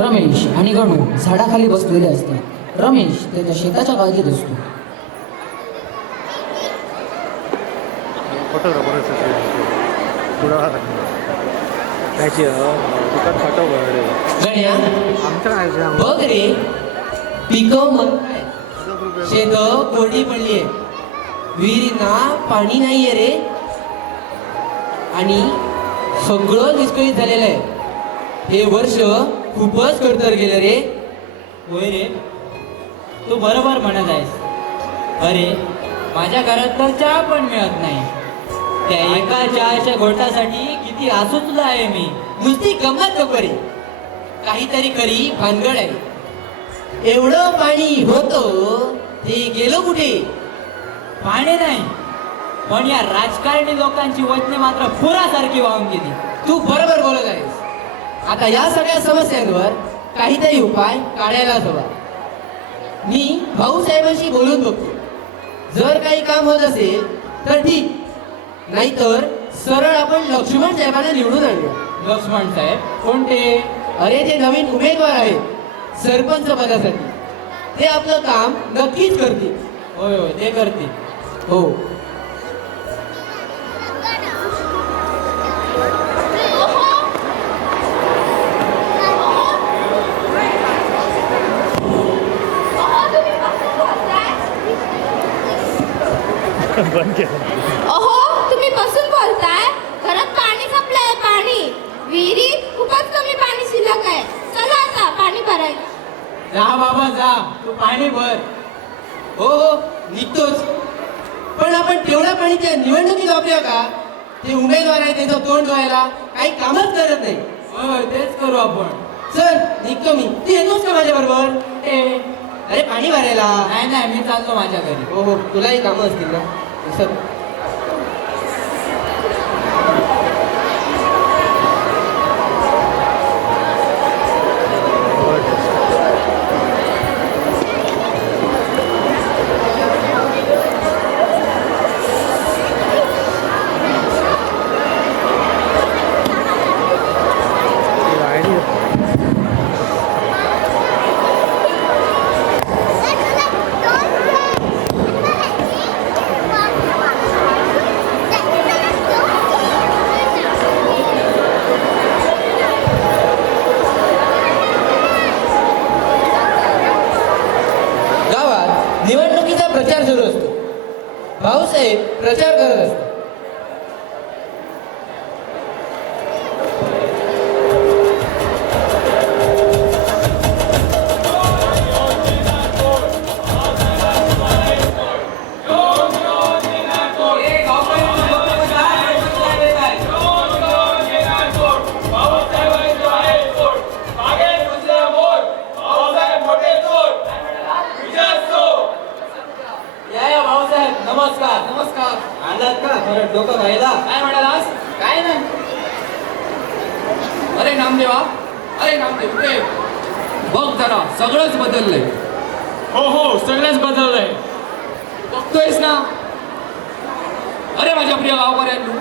रमेश आणि गणू झाडाखाली बसलेले असतात. रमेश त्याच्या शेताच्या बागेत असतो. गण्या बघ रे, पिकं मग शेत कोरडी पडलीये, विहिरींना पाणी नाहीये रे, आणि सगळं विस्कळीत झालेलं आहे. हे वर्ष खूपच खडतर गेलं रे. होय रे, तू बरोबर म्हणत आहेस. अरे माझ्या घरात तर चहा पण मिळत नाही. त्या एका चहाच्या घोटासाठी किती आसुतला आहे मी. नुसती गंमत नको रे, काहीतरी करी भानगड आहे. एवढं पाणी होतं ते गेलं कुठे? पाणी नाही, पण या राजकारणी लोकांची वचने मात्र पुरासारखी वाहून गेली. तू बरोबर बोलत आहेस. आता या सगळ्या समस्यांवर काहीतरी उपाय काढायलाच हवा. मी भाऊसाहेबांशी बोलून बघतो. जर काही काम होत असेल तर ठीक, नाहीतर सरळ आपण लक्ष्मण साहेबांना निवडून आणूया. लक्ष्मण साहेब कोणते? अरे ते नवीन उमेदवार आहेत सरपंच पदासाठी. ते आपलं काम नक्कीच करतील. होय होय, ते करतील. हो. अहो तुम्ही बसून बोलताय. घरात पाणी संपलंय. पाणी विहिरीत खूपच कमी पाणी शिल्लक आहे. चला आता पाणी भरायला. जा बाबा जा, तू पाणी भर. हो हो निघतोच. पण आपण तेवढ्या पाणी त्या निवडणुकीत वापरूया का? ते उमेदवार आहे त्याचं तोंड धुवायला काही कामच करत नाही. होय, तेच करू आपण. चल निघतो मी. तू येतोस का माझ्या बरोबर? अरे पाणी भरायला. नाही नाही, मी चालतो माझ्या घरी. हो हो, तुलाही कामं असतील ना. चल. निवडणुकीचा प्रचार सुरू असतो. भाऊसाहेब प्रचार करत असतात. नमस्कार. नमस्कार. आलात का परत डोकं खायला? काय म्हणालास? काय नाही. अरे नामदेवा, अरे नामदेव ते बघ जरा, सगळंच बदललंय. हो हो, सगळंच बदललंय. बघतोयस ना? अरे माझ्या प्रिय गावकऱ्यांनो,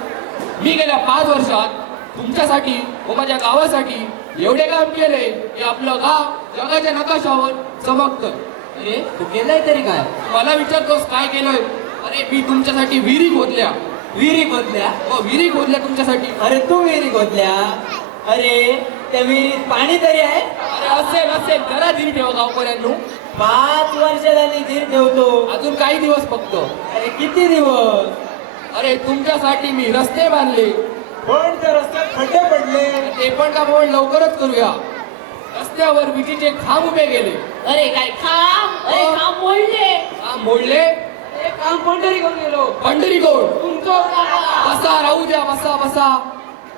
मी गेल्या 5 वर्षात तुमच्यासाठी व माझ्या गावासाठी एवढे काम केले की आपलं गाव जगाच्या नकाशावर चमकतं. अरे तू केलंय तरी काय? मला विचारतोस काय केलंय? अरे मी तुमच्यासाठी विहिरी खोदल्या. विहिरी खोदल्या? विहिरी खोदल्या तुमच्यासाठी. अरे तू विहिरी खोदल्या? अरे त्या विहिरीत पाणी तरी आहे? अरे असेल असेल, जरा धीर ठेवा गावकऱ्यांनो. 5 वर्ष झाली धीर ठेवतो. अजून काही दिवस फक्त. अरे किती दिवस? अरे तुमच्यासाठी मी रस्ते बांधले. पण त्या रस्त्यात खड्डे पडले. ते पण काम आपण लवकरच करूया. रस्त्यावर विजेचे खांब उभे गेले. अरे काय खांब? अरे खांब मोडले. खांब मोडले. एक काम पंढरी घेऊन गेलो. पंढरीकोड. तुमचं बसा, राहू द्या, बसा बसा.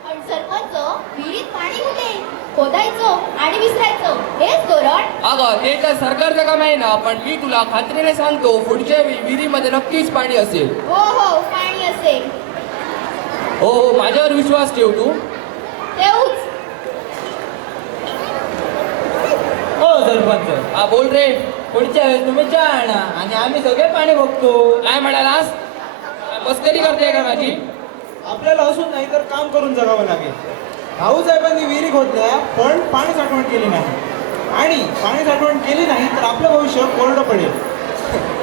पण सरपंच, विहिरीत पाणी कुठे? खोदायचं आणि विसरायचं हेच धोरण? अगं ते तर सरकारचं काम आहे ना, पण मी तुला खात्रीने सांगतो पुढच्या विहिरीमध्ये नक्कीच पाणी असेल. हो हो, पाणी असेल. हो हो, माझ्यावर विश्वास ठेव तू. तेवढंच. हो सरपंच. हा बोल रे. पुढच्या वेळेस तुम्ही चहा आणा आणि आम्ही सगळे पाणी बघतो. काय म्हणालास? मस्करी करते का माझी? आपल्याला असून नाही तर काम करून जगावं लागेल. भाऊसाहेबांनी विहिरी खोदल्या पण पाणी साठवण केली नाही, आणि पाणी साठवण केली नाही तर आपलं भविष्य कोरडं पडेल.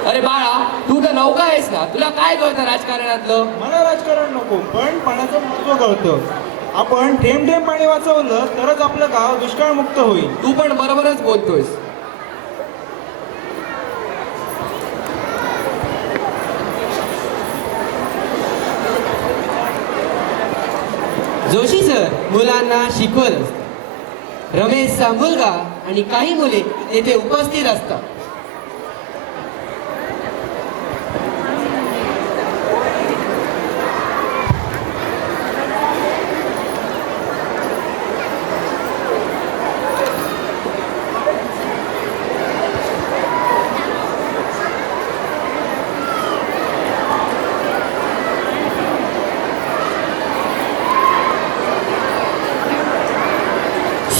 अरे बाळा, तू तर नौका आहेस ना, तुला काय कळतं राजकारणातलं? मला राजकारण नको, पण पाण्याचं महत्त्व कळतं. आपण थेंब थेंब पाणी वाचवलं तरच आपलं गाव दुष्काळमुक्त होईल. तू पण बरोबरच बोलतोयस. जोशी सर मुलांना शिकवत असतात. रमेशचा मुलगा आणि काही मुले येथे उपस्थित असतात.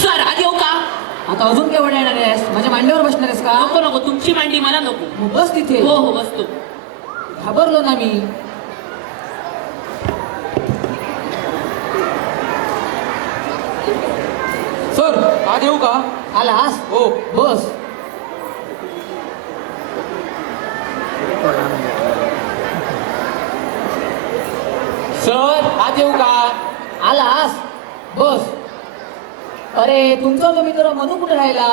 सर आधी येऊ का? आता अजून केवढ येणार आहेस? माझ्या मांडीवर बसणार आहेस का? नको नको, तुमची मांडी मला नको. मग बस तिथे. हो हो बसतो. घाबरलो ना मी. सर आज येऊ का? आलास? हो. बस. सर आज येऊ का? आलास? बस. अरे तुमचा तो मित्र मधू कुठे राहिला?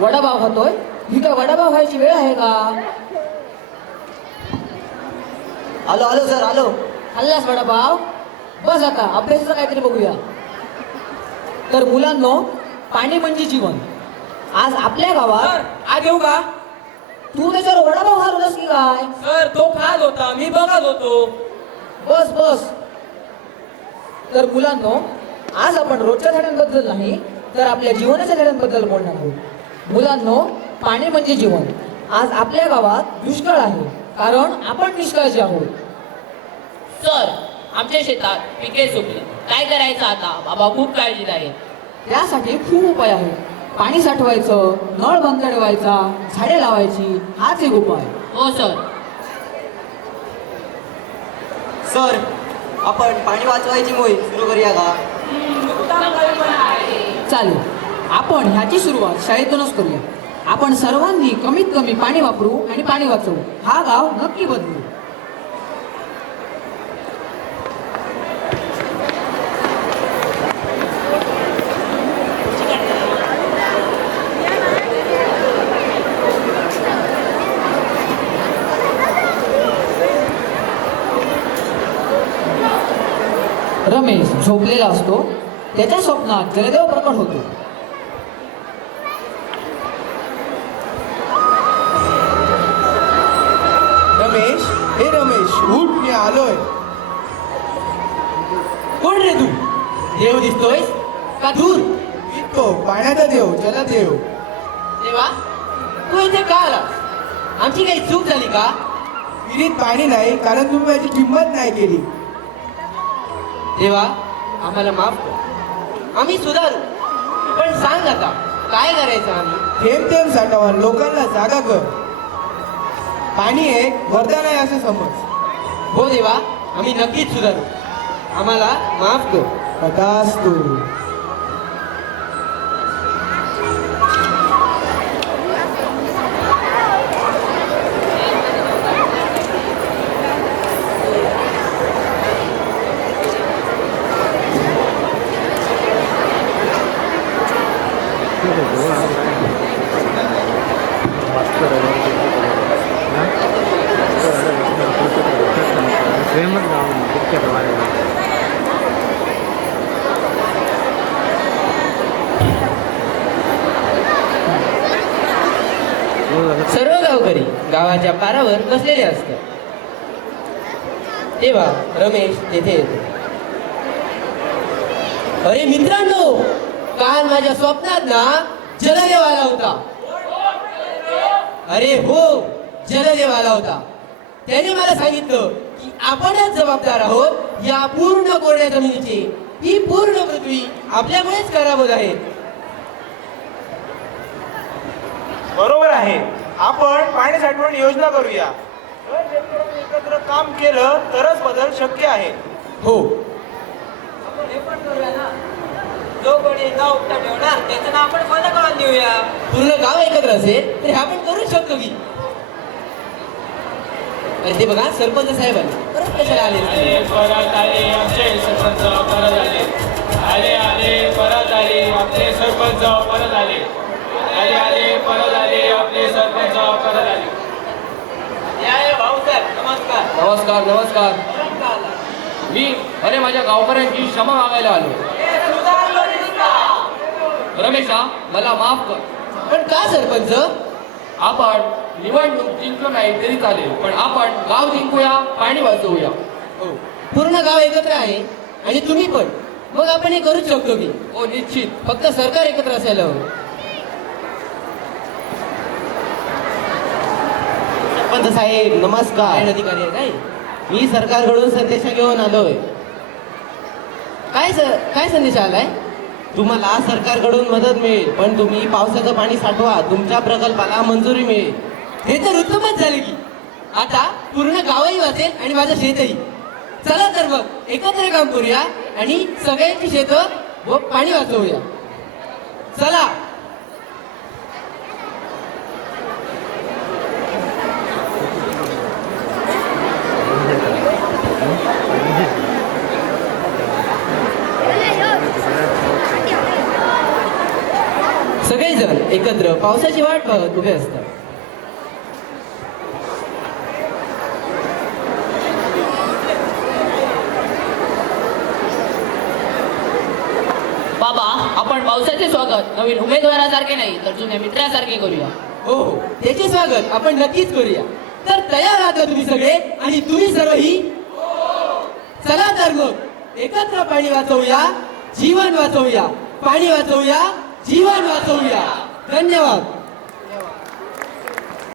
वडापाव खातोय? ही काय वडापाव खायची वेळ आहे का? आलो आलो सर आलो. खाल्लास वडापाव? बस आता अभ्यासाचं काहीतरी बघूया. तर मुलांनो, पाणी म्हणजे जीवन. आज आपल्या गावात आज येऊ का? तू त्याच्यावर वडापाव घालवलास की काय? सर तो खात होता, मी बघत होतो. बस बस. तर मुलांनो, आज आपण रोजच्या धड्यांबद्दल नाही तर आपल्या जीवनाच्या धड्यांबद्दल बोलणार आहोत. मुलांनो, पाणी म्हणजे जीवन. आज आपल्या गावात दुष्काळ आहे कारण आपण निष्काळजी आहोत. सर आमच्या शेतात पिके सुकली, काय करायचं आता? बाबा खूप काळजीत आहे. त्यासाठी खूप उपाय आहेत. पाणी साठवायचं, नळ बंद ठेवायचा, झाडे लावायची, हाच एक उपाय. हो सर. सर आपण पाणी वाचवायची मोहीम सुरू करूया का? चालेल. आपण ह्याची सुरुवात शाळेतूनच करूया. आपण सर्वांनी कमीत कमी पाणी वापरू आणि पाणी वाचवू. हा गाव नक्की बदलू. रमेश झोपलेला असतो. त्याच्या स्वप्नात जलदेव प्रकट होतो. रमेश, हे रमेश, उठ, मी आलोय. कोण रे तू? देव दिसतोयस का दूर? तो पाण्याचा देव, जलदेव. देवा, तू इथे का आला? आमची काही चूक झाली का? विहिरीत पाणी नाही कारण तुम्ही माझी किंमत नाही केली. देवा, आम्हाला माफ कर. आम्ही सुधारू. पण सांग आता काय करायचं आम्ही? थेंब थेंब साठवा, लोकांना जागा कर. पाणी एक वरदान आहे असं समज. हो देवा, आम्ही नक्कीच सुधारू. आम्हाला माफ कर. तथास्तु. सर्व गावकरी गावाच्या पारावर बसलेले असतात. तेव्हा रमेश तेथे येतो. अरे मित्रांनो, काल माझ्या स्वप्नात ना जलदेव आला होता. अरे हो, जलदेव आला होता. त्याने मला सांगितलं की आपणच जबाबदार आहोत या पूर्ण कोरड्या जमिनीची. ही पूर्ण पृथ्वी आपल्यामुळेच खराब होत आहे. बरोबर आहे. आपण पाणी साठवण योजना करूया. जर शेतकऱ्यांनी एकत्र काम केलं तरच बदल शक्य आहे. हो, हे पण करूया ना. जो कोणी न उपटा ठेवणार त्याचं नाव आपण पदकावर देऊया. पूर्ण गाव एकत्र असेल तर हे आपण करू शकतो की. अरे ते बघा सरपंच साहेब परत कशाला आले आले परत आले आमचे सरपंच परत आले. आले आले परत आले आपले सरपंच परत आले. आले आले परत आले आपले सरपंच परत आले. या भाऊसाहेब नमस्कार. नमस्कार नमस्कार. मी अरे माझ्या गावकऱ्यांची क्षमा मागायला आलो. रमेशा मला माफ कर. पण का सरपंच? आपण निवडणूक जिंकलो नाही तरी चालेल, पण आपण गाव जिंकूया, पाणी वाचवूया. हो पूर्ण गाव एकत्र आहे आणि तुम्ही पण. मग आपण हे करूच शकतो की. हो निश्चित. फक्त सरकार एकत्र असायला हवं. सरपंच साहेब काय नमस्कार. अधिकारी आहे काय? मी सरकारकडून संदेश घेऊन आलोय. काय संदेश आलाय? तुम्हाला सरकारकडून मदत मिळेल, पण तुम्ही पावसाचं पाणी साठवा, तुमच्या प्रकल्पाला मंजुरी मिळेल. हे तर उत्तमच झाले की. आता पूर्ण गावही वाचेल आणि माझं शेतही. चला तर मग एकत्र काम करूया आणि सगळ्यांची शेतं व पाणी वाचवूया. चला. सगळेजण एकत्र पावसाची वाट बघत उभे असतात. बाबा आपण पावसाचे स्वागत नवीन उमेदवारासारखे नाही तर जुन्या मित्रासारखे करूया. हो हो त्याचे स्वागत आपण नक्कीच करूया. तर तयार आहात का तुम्ही सगळे? आणि तुम्ही सर्वही? चला तर मग एकत्र पाणी वाचवूया, जीवन वाचवूया. पाणी वाचवूया, जीवन वाचवूया. धन्यवाद.